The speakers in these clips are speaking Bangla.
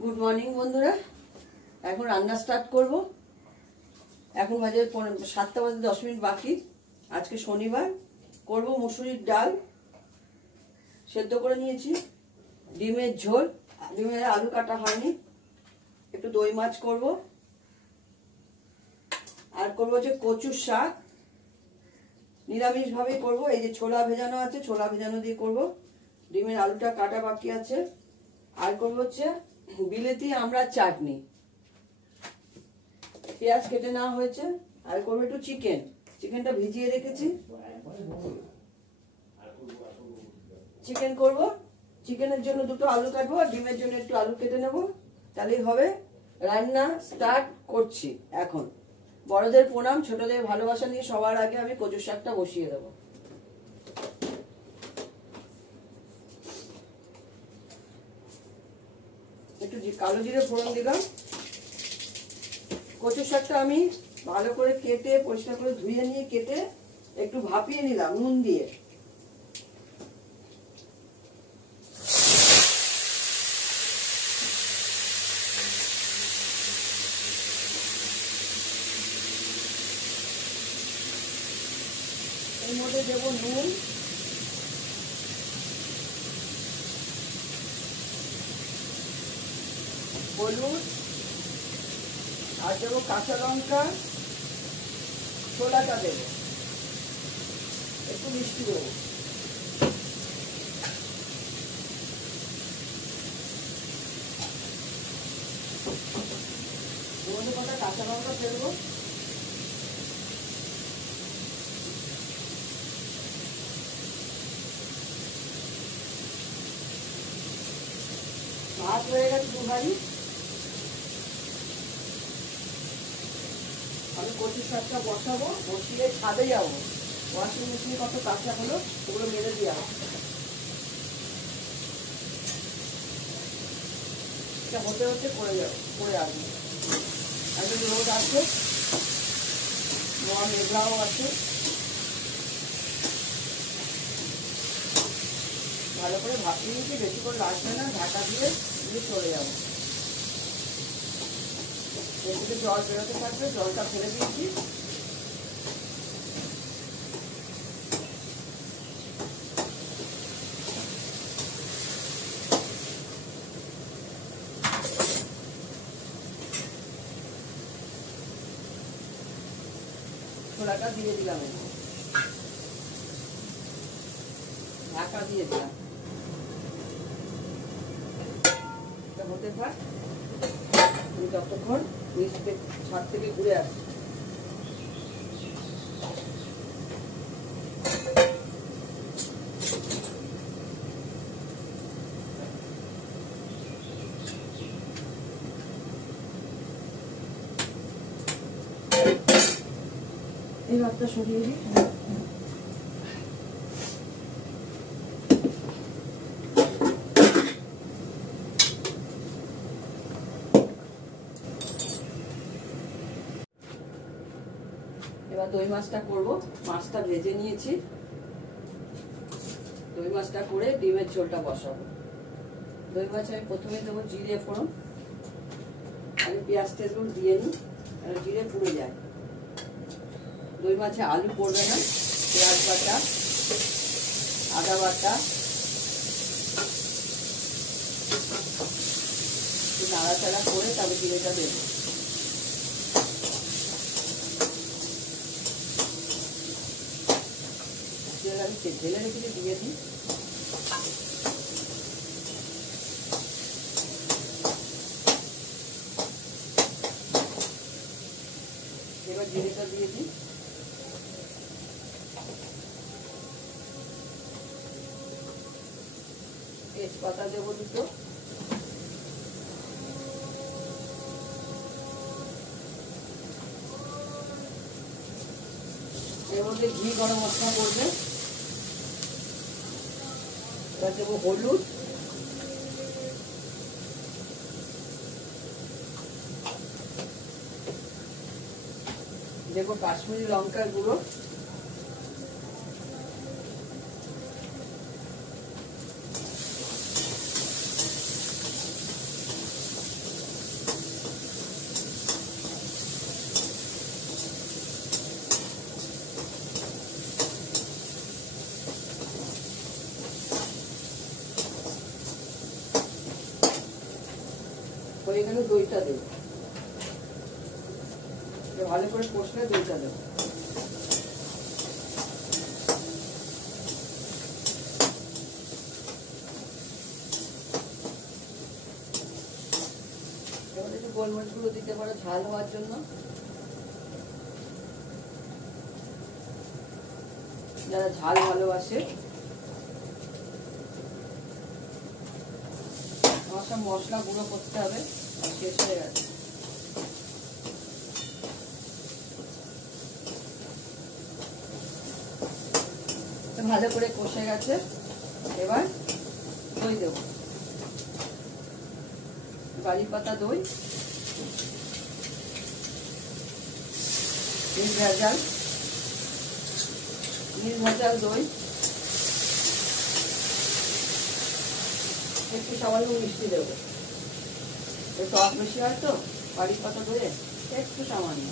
গুড মর্নিং বন্ধুরা, এখন রান্না স্টার্ট করব। এখন বাজে 7টা বাজে 10 মিনিট বাকি। আজকে শনিবার। করব মুসুরির ডাল, সেদ্ধ করে নিয়েছি, ডিমের ঝোল, ডিমের আলু কাটা হয়নি, একটু দই মাছ করব, আর করব হচ্ছে কচুর শাক, নিরামিষ ভাবেই করব। এই যে ছোলা ভেজানো আছে, ছোলা ভেজানো দিয়ে করব। ডিমের আলুটা কাটা বাকি আছে। আর করব হচ্ছে বিলেতি আমড়ার চাটনি, পেঁয়াজ কেটে নেওয়া হয়েছে। আর করবো একটু চিকেনটা ভিজিয়ে রেখেছি, চিকেন করব। চিকেনের জন্য দুটো আলু কাটবো, আর ডিমের জন্য একটু আলু কেটে নেব, তাহলেই হবে। রান্না স্টার্ট করছি এখন। বড়দের প্রণাম, ছোটদের ভালোবাসা নিয়ে সবার আগে আমি কচুর শাকটা বসিয়ে দেবো। একটু কালো জিরে ফোড়ন দিলাম। কচুর শাকটা আমি ভালো করে কেটে পরিষ্কার করে ধুয়ে নিয়ে কেটে একটু ভাপিয়ে নিলাম নুন দিয়ে। এর মধ্যে দেবো নুন, হলুদ, আর দেবো কাঁচা লঙ্কা, ছোলাটা দেবো, একটু মিষ্টি দেবো। মধ্যে কটা কাঁচা লঙ্কা ফেলবো। ভাত হয়ে গেছে দুহারি। আমি কচুর শাকটা বসাবো, বসিয়ে ছাদে যাবো। ওয়াশিং মেশিনে কত কাঁচা হলো ওগুলো মেরে দিয়ে আসবো। এটা হতে হতে করে আসবো। একদম রোদ আছে, মেঘলাও আছে। ভালো করে ভাপিয়ে নিচ্ছি, বেশি করে লাগবে না, ঢাকা দিয়ে চলে যাবো। এর থেকে জল বেরোতে থাকবে, জলটা ফেলে দিয়েছি। ছোলাটা দিয়ে দিলাম, ঢাকা দিয়ে দিলাম। হতে থাক, আমি ততক্ষণ নিচে ছাদ থেকে ঘুরে আসি। এই ভাতটা সরিয়ে দিই। এবার দই মাছটা করবো। মাছটা ভেজে নিয়েছি, দই মাছটা করে ডিমের ঝোলটা বসাবো। দই মাছ আমি প্রথমে দেবো জিরে ফোড়ন। আমি পেঁয়াজ টেজগুলো দিয়ে নিই, জিরে পুড়ে যায়। দই মাছে আলু পড়বে না, পেঁয়াজ বাটা, আদা বাটা, নাড়াচাড়া করে তারপর জিরেটা দেবো। আমি ঢেলে রেখে দিয়ে দিই। এবার জিরেটা দিয়ে দিই। তেজপাতা দেবো দুটো, এর মধ্যে ঘি গরম মশলা করবে। এবার দেবো হলুদ, দেবো কাশ্মীরি লঙ্কার গুঁড়ো, হয়ে গেলে দইটা দেবো, ভালো করে কষলে দইটা দেবো। এবার একটু গোলমরিচ গুঁড়ো দিতে পারো ঝাল হওয়ার জন্য, যারা ঝাল ভালোবাসে। আমার সব মশলা গুঁড়ো করতে হবে, শেষ হয়ে গেছে। ভালো করে কষে গেছে, এবার দই দেব, বাড়ি পাতা দই, নির্ভেজাল দই, একটু সামান্য মিষ্টি দেবো, টক বেশি হয় তো বাড়ি পাতা দইয়ে, একটু সামান্য।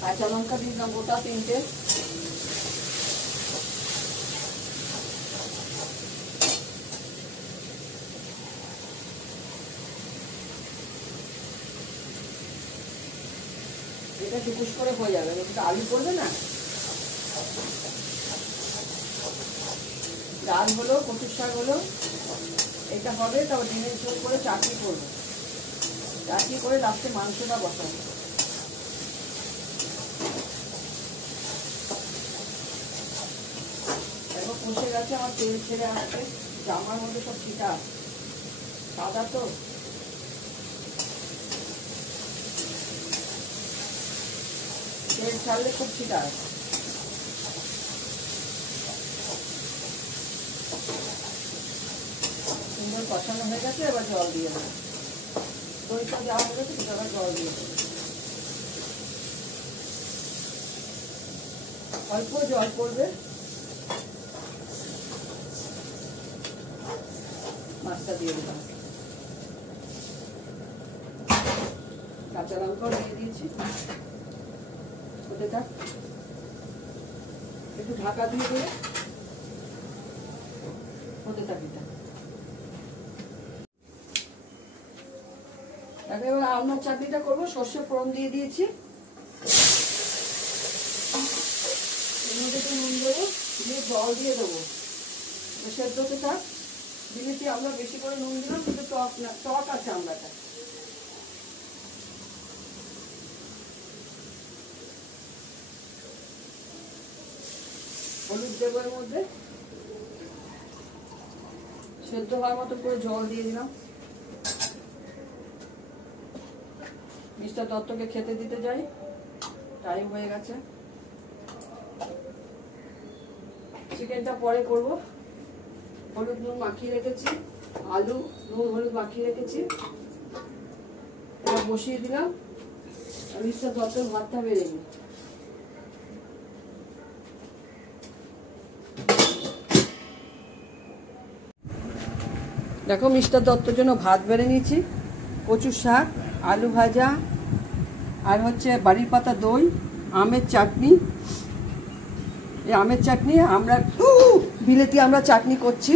কাঁচা লঙ্কা দিলাম গোটা 3টে, এটা টুকুস করে হয়ে যাবে, একটু আলু করবে না। ডাল হলো, কচুর শাক হলো, এটা হবে। তারপর ডিমের ঝোল করে চাটনি করবো, চাটনি করে লাস্টে মাংসটা বসাবো। এবার কষে গেছে, আমার তেল ছেড়ে আসছে, জামার মধ্যে সব ছিটা সাদা তো, তেল ছাড়লে খুব ছিটা আছে। সুন্দর কষানো হয়ে গেছে, এবার জল দিয়ে দেবো, দইটা দেওয়া হয়ে গেছে, সেটা জল দিয়ে দেবো, অল্প জল পড়বে। মাছটা দিয়ে দিলাম, কাঁচা লঙ্কাও দিয়ে দিয়েছি, ওতে থাক, একটু ঢাকা দিয়ে দেবে, হতে থাকি। এবার আলুর চাটনিটা করবো, সর্ষে ফোড়ন দিয়ে দিয়েছি, এর মধ্যে একটু নুন দেবো, দিয়ে জল দিয়ে দেবো, সেদ্ধ হতে থাক। বিলিতি আমরা বেশি করে নুন দিলাম, কিন্তু টক না, টক আছে আমরাটা। হলুদ দেবো এর মধ্যে, সেদ্ধ হওয়ার মতো করে জল দিয়ে দিলাম। মিস্টার দত্তকে খেতে দিতে যাই, টাইম হয়ে গেছে। চিকেনটা পরে করব, হলুদ নুন মাখিয়ে রেখেছি, আলু নুন হলুদ মাখিয়ে রেখেছি, এবার বসিয়ে দিলাম। মিস্টার দত্তর ভাতটা বেড়ে নিই। দেখো মিস্টার দত্তর জন্য ভাত বেড়ে নিয়েছি, কচুর শাক, আলু ভাজা, আর হচ্ছে বাড়ির পাতা দই, আমের চাটনি। এই আমের চাটনি আমরা বিলেতি আমরা চাটনি করছি।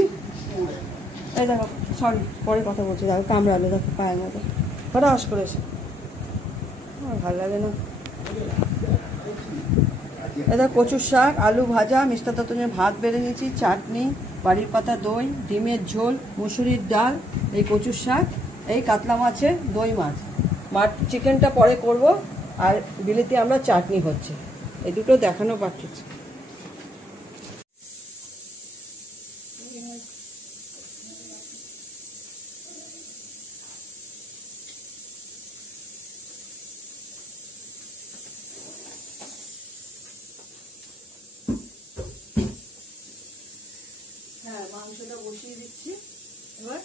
এই দেখো, সরি পরে কথা বলছি, দেখো কামড়ালো, দেখো পায়ের মতো ফটাস করে এসে, ভালো লাগে না। এই দেখো কচুর শাক, আলু ভাজা, মিস্টার দত্তর জন্য ভাত বেড়ে নিয়েছি, চাটনি, বাড়ির পাতা দই, ডিমের ঝোল, মুসুরির ডাল, এই কচুর শাক, এই কাতলা মাছের দই মাছ। চিকেনটা পরে করব, আর বিলেতি আমরা চাটনি হচ্ছে, এই দুটো দেখানো বাকি। হ্যাঁ, মাংসটা বসিয়ে দিচ্ছি এবার।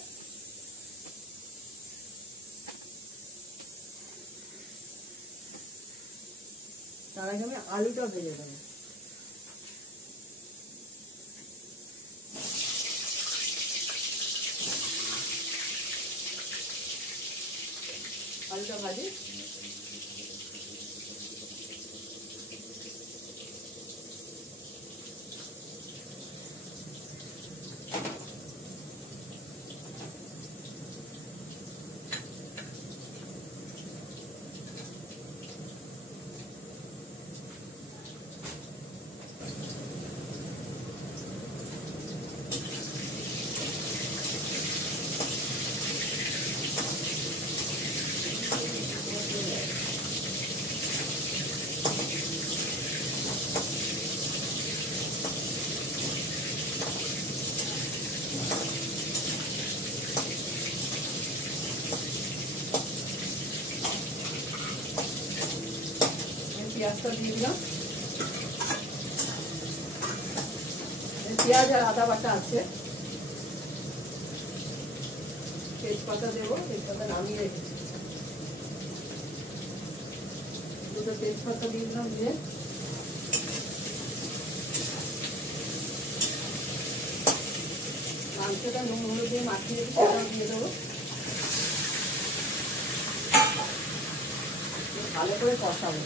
তার আগে আমি আলুটা ভেজে দেবো। হালকা ভাজি। পেঁয়াজটা দিয়ে দিলাম, পেঁয়াজ আর আদা বাটা আছে। তেজপাতা দেবো, তেজপাতা নামিয়ে রেখেছি, দুটো তেজপাতা দিয়ে দিলাম। দিয়ে মাংসটা নুন হলুদ দিয়ে মাখিয়ে রেখে সেটাও দিয়ে দেবো। ভালো করে কষাবো।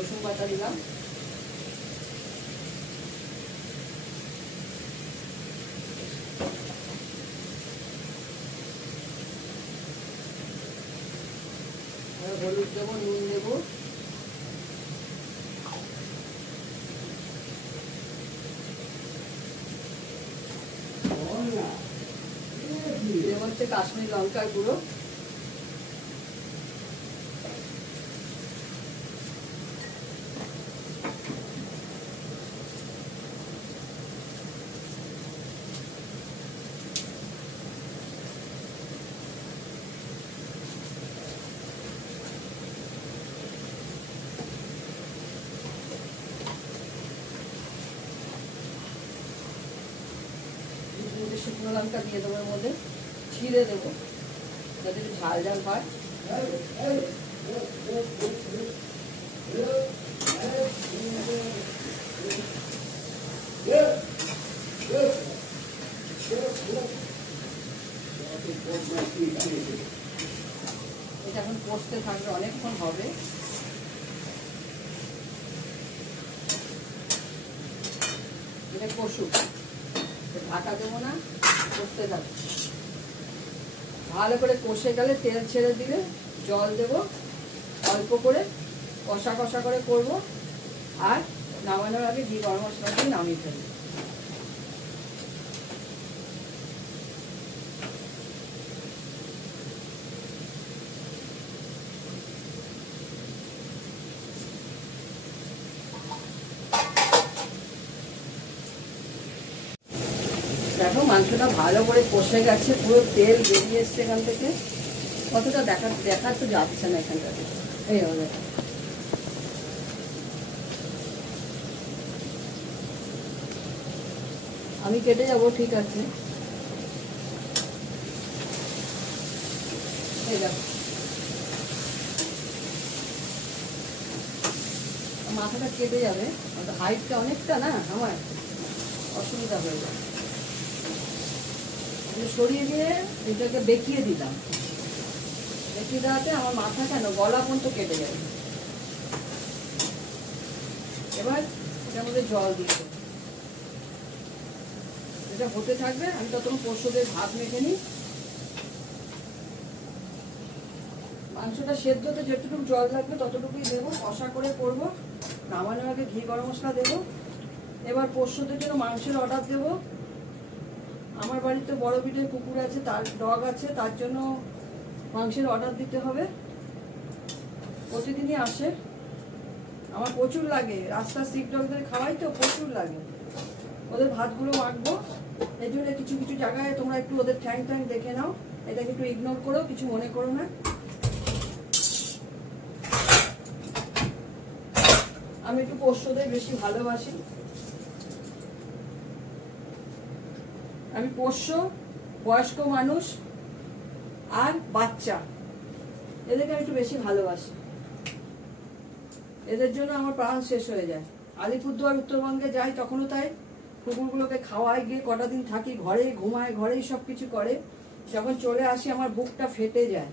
রসুন বাটা দিলাম, হলুদ দেবো, নুন দেবো, হচ্ছে কাশ্মীর লঙ্কার গুঁড়ো, শুকনো লঙ্কা দিয়ে দেবো, এর মধ্যে ছিঁড়ে দেবো যাতে একটু ঝাল ঝাল হয়। এটা এখন কষতে থাকবে, অনেকক্ষণ হবে। এটা কষুক, ঢাকা দেবো না, কষতে থাকবে। ভালো করে কষে গেলে তেল ছেড়ে দিলে জল দেব অল্প করে, কষা কষা করে করব। আর নামানোর আগে ঘি গরম মশলা দিয়ে নামিয়ে ফেলবো। দেখো মাংসটা ভালো করে কষে গেছে, পুরো তেল বেরিয়ে এসছে এখান থেকে। কতটা দেখা তো যাচ্ছে না এখানটাতে। এই হবে, আমি কেটে যাবো, ঠিক আছে। এই দেখো মাথাটা কেটে যাবে, হাইটটা অনেকটা না, আমার অসুবিধা হয়ে যাবে। সরিয়ে দিয়ে এটাকে বেঁকিয়ে দিলাম, বেঁকিয়ে দেওয়াতে আমার মাথা কেন গলা পর্যন্ত কেটে যাবে। এবার এটার মধ্যে জল দিয়ে দেবো, এটা হতে থাকবে। আমি ততক্ষণ পোস্ত দিয়ে ভাত মেখে নিই। মাংসটা সেদ্ধতে যেটুকু জল লাগবে ততটুকুই দেবো, কষা করে করবো। নামানোর আগে ঘি গরম মশলা দেবো। এবার পোস্তদের জন্য মাংসের অর্ডার দেবো। আমার বাড়িতে বড় পিঠে কুকুর আছে, তার ডগ আছে, তার জন্য মাংসের অর্ডার দিতে হবে। প্রতিদিনই আসে, আমার প্রচুর লাগে। রাস্তার সিক ডগদের খাওয়াই তো প্রচুর লাগে। ওদের ভাতগুলো মাখবো, এই জন্য কিছু কিছু জায়গায় তোমরা একটু ওদের ঠ্যাং ঠ্যাং দেখে নাও, এটাকে একটু ইগনোর করো, কিছু মনে করো না। আমি একটু পোস্তদের বেশি ভালোবাসি। আমি পোষ্য, বয়স্ক মানুষ আর বাচ্চা, এদেরকে আমি একটু বেশি ভালোবাসি। এদের জন্য আমার প্রাণ শেষ হয়ে যায়। আলিপুরদুয়ার উত্তরবঙ্গে যাই তখনও তাই, কুকুরগুলোকে খাওয়াই, গিয়ে কটা দিন থাকি, ঘরে ঘুমায়, ঘরেই সব কিছু করে। যখন চলে আসি আমার বুকটা ফেটে যায়।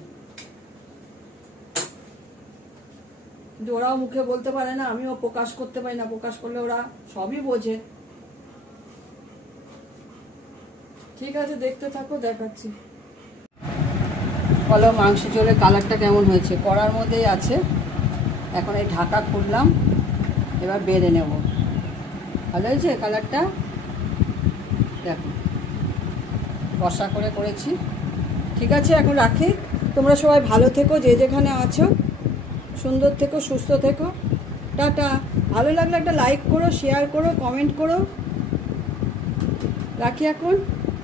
কিন্তু ওরাও মুখে বলতে পারে না, আমিও প্রকাশ করতে পারি না। প্রকাশ করলে ওরা সবই বোঝে। ঠিক আছে, দেখতে থাকো, দেখাচ্ছি। বলো মাংস ঝোলের কালারটা কেমন হয়েছে? কড়ার মধ্যেই আছে। এখন এই ঢাকা খুললাম, এবার বেড়ে নেব। ভালো হয়েছে কালারটা, দেখো কষা করে করেছি। ঠিক আছে, এখন রাখি। তোমরা সবাই ভালো থেকো, যে যেখানে আছো সুন্দর থেকো, সুস্থ থেকো। টাটা। ভালো লাগলে একটা লাইক করো, শেয়ার করো, কমেন্ট করো। রাখি এখন,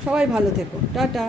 সবাই ভালো থেকো, টাটা।